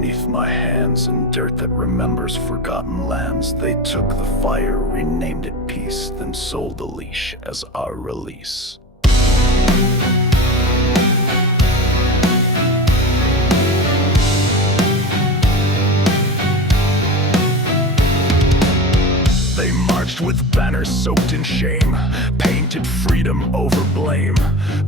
beneath my hands, in dirt that remembers forgotten lands. They took the fire, renamed it peace, then sold the leash as our release. They marched with banners soaked in shame, painted freedom over blame,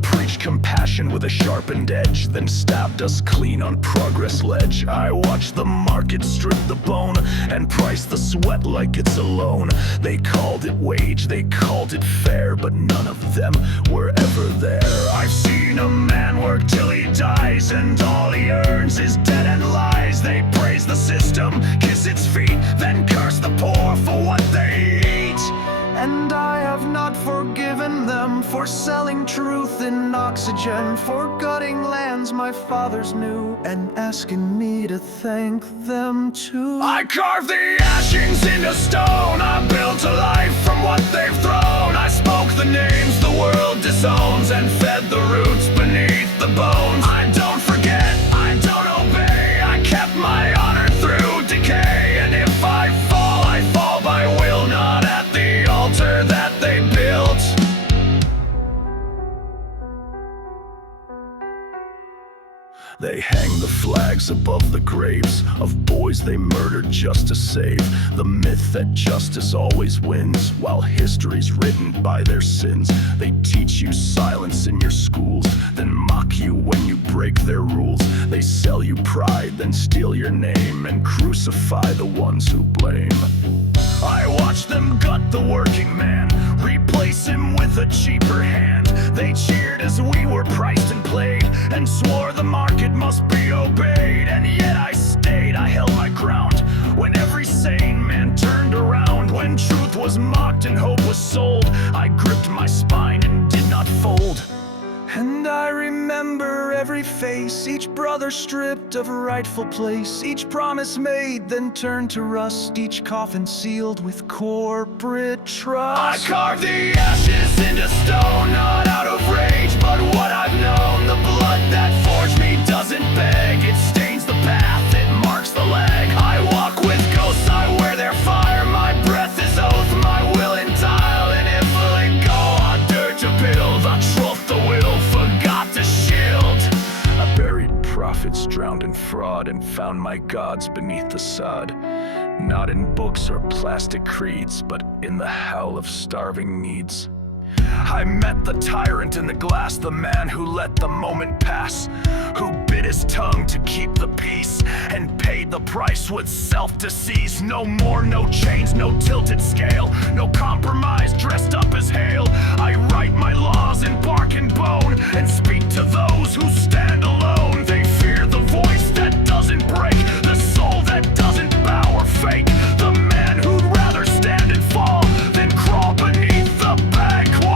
preached compassion with a sharpened edge, then stabbed us clean on progress ledge. I watched the market strip the bone and price the sweat like it's a loan. They called it wage, they called it fair, but none of them were ever there. I've seen a man work till he dies, and all he earns is debt and lies. They praise the system, kiss its feet, then curse the poor for what they eat. And I have not forgiven them for selling truth in oxygen, for gutting lands my fathers knew, and asking me to thank them too. I carved the ashes into stone, I built a life from what they've thrown. I spoke the names the world disowns, and fed the roots beneath the bones. I don't forget, I don't obey, I kept my honor through decay. And if I fall by will, not at the altar that they built. They hang the flags above the graves of boys they murdered just to save. The myth that justice always wins, while history's written by their sins. They teach you silence in your schools, then mock you when you break their rules. They sell you pride, then steal your name, and crucify the ones who blame. I watched them gut the working man, replace him with a cheaper hand. They cheered as we were priced and played, and swore the market must be obeyed. And yet I stayed, I held my ground, when every sane man turned around. When truth was mocked and hope was sold, I gripped my spine and did not fold. And I remember every face, each brother stripped of a rightful place, each promise made then turned to rust, each coffin sealed with corporate trust. I carved the ashes into stone, not out of rage, but what I've known. The blood that forged me doesn't beg, it stains the path, it marks the leg. I walk with ghosts, I wear their fire, my breath is oath, my will in tile. And if I let go, I dare to build a truth the will forgot to shield. I buried prophets drowned in fraud, and found my gods beneath the sod. Not in books or plastic creeds, but in the hell of starving needs. I met the tyrant in the glass, the man who let the moment pass, who bit his tongue to keep the peace, and paid the price with self-decease. No more, no chains, no tilted scale, no compromise dressed up as hail. I write my laws in bark and bone, and speak to those who stand alone. They fear the voice that doesn't break, the soul that doesn't bow or fake, the man who'd rather stand and fall than crawl beneath the banquet.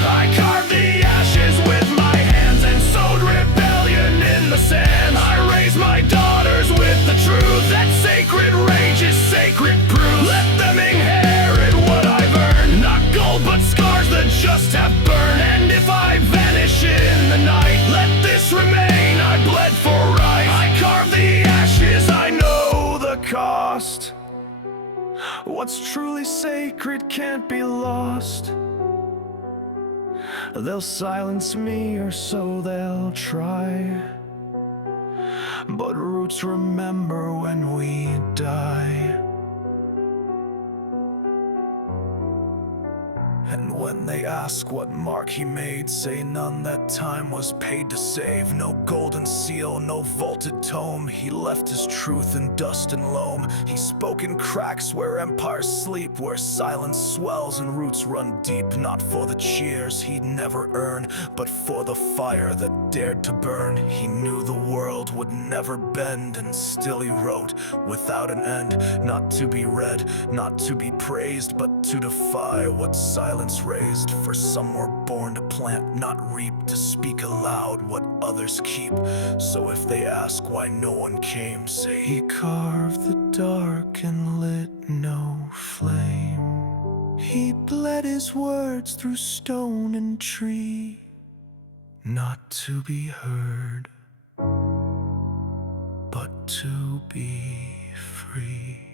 I carved the ashes with my hands and sowed rebellion in the sand. I raised my daughters with the truth that sacred rage is sacred proof. Let them inherit what I've earned, not gold but scars that just have burned. And if I vanish in the night, let this remain, I bled for right. I carved the ashes, I know the cost. What's truly sacred can't be lost. They'll silence me, or so they'll try, but roots remember when we die. And when they ask what mark he made, say none that time was paid to save. No golden seal, no vaulted tome, he left his truth in dust and loam. He spoke in cracks where empires sleep, where silence swells and roots run deep. Not for the cheers he'd never earn, but for the fire that dared to burn. He knew the world would never bend, and still he wrote without an end. Not to be read, not to be praised, but to defy what silence raised. For some were born to plant, not reap, to speak aloud what others keep. So if they ask why no one came, say he carved the dark and lit no flame. He bled his words through stone and tree, not to be heard, but to be free.